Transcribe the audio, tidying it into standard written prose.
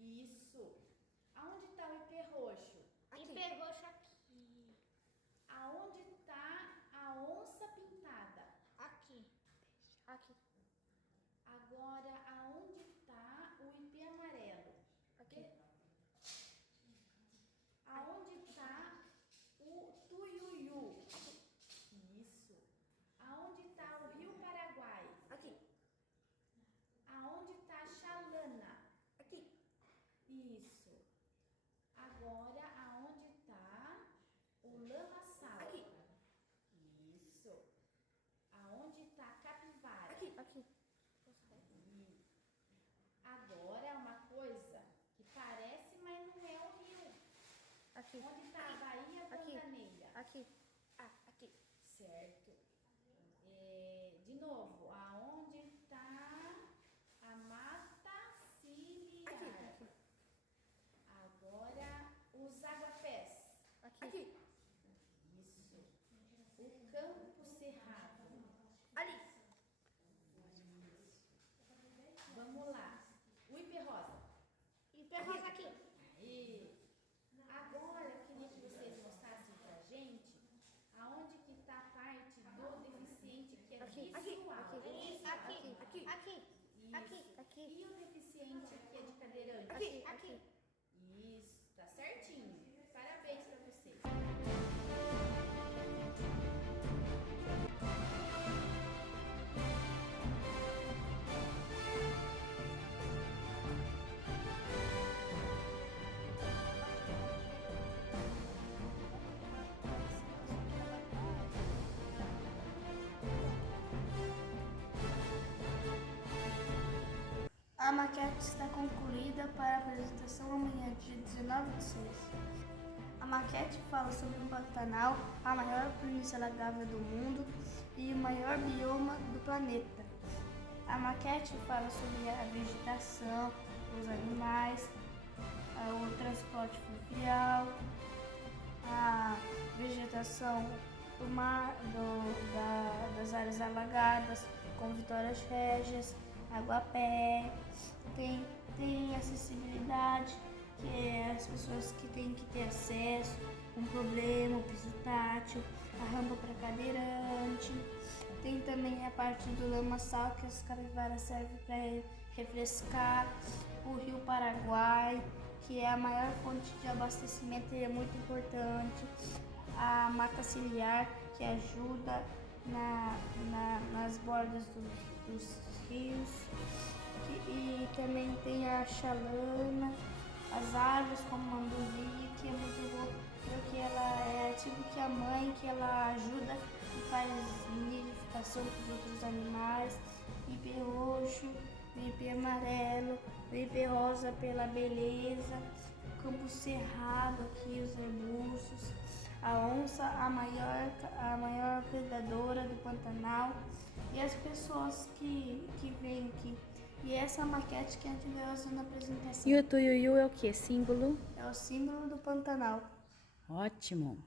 Isso. Aonde está o ipê roxo? Ipê roxo aqui. Aonde está a onça pintada? Aqui. Aqui. Agora, aonde está o ipê amarelo? Aqui. Aonde está o tuiuiu? Isso. Aonde está o rio Paraguai? Aqui. Aonde está a xalana? Aqui. Isso. Agora, aonde está o lamaçal? Aqui. Isso. Aonde está a capivara? Aqui. Aqui. Agora, uma coisa que parece, mas não é o rio. Aqui. Onde está a Baía Pantaneira? Aqui. Aqui. Certo. De novo, aonde está a mata ciliar? Aqui. Agora, os aguapés. Aqui. Isso. O campo cerrado. Ali. Vamos lá. O ipê rosa. Ipê rosa aqui. Aí. Agora, eu queria que vocês mostrassem pra gente aonde que está a parte do deficiente que é Aqui. visual. Aqui. Isso. Aqui. E o deficiente que é de cadeirante? Aqui. Isso, tá certinho. Parabéns pra vocês. A maquete está concluída para apresentação amanhã, dia 19 de 6. A maquete fala sobre o Pantanal, a maior planície alagável do mundo e o maior bioma do planeta. A maquete fala sobre a vegetação, os animais, o transporte fluvial, a vegetação do mar, das áreas alagadas, com Vitórias Régias, Aguapé, tem acessibilidade, que é as pessoas que têm que ter acesso, um problema, o piso tátil, a rampa para cadeirante. Tem também a parte do lamaçal, que as capivaras servem para refrescar, o rio Paraguai, que é a maior fonte de abastecimento e é muito importante, a mata ciliar, que ajuda nas bordas dos rios, e também tem a xalana, as árvores como manduvi, que é muito boa, porque ela é tipo que a mãe, que ela ajuda e faz nidificação com os outros animais, ipê roxo, ipê amarelo, ipê rosa pela beleza, o campo cerrado aqui, os arbustos, a onça, a maior predadora do Pantanal, e as pessoas que vêm aqui. E essa maquete que a gente vai usar na apresentação. E o tuiuiu é o que? Símbolo? É o símbolo do Pantanal. Ótimo!